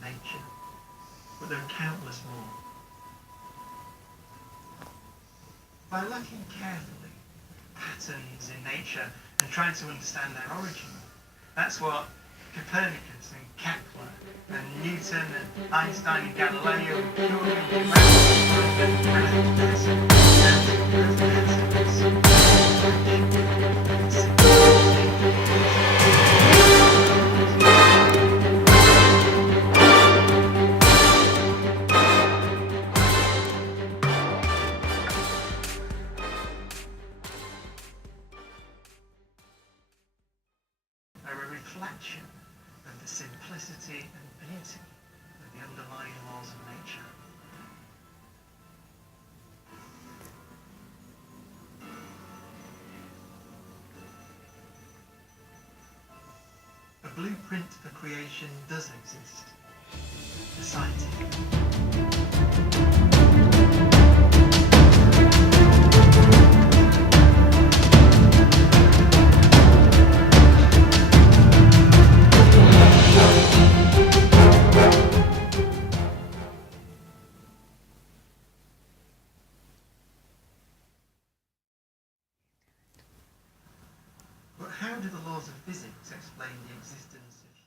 nature, but there are countless more. By looking carefully at patterns in nature and trying to understand their origin, that's what Copernicus and Kepler and Newton and Einstein and Galileo and Curie and are a reflection of the simplicity and beauty of the underlying laws of nature. A blueprint for creation does exist. The scientific. But how do the laws of physics explain the existence of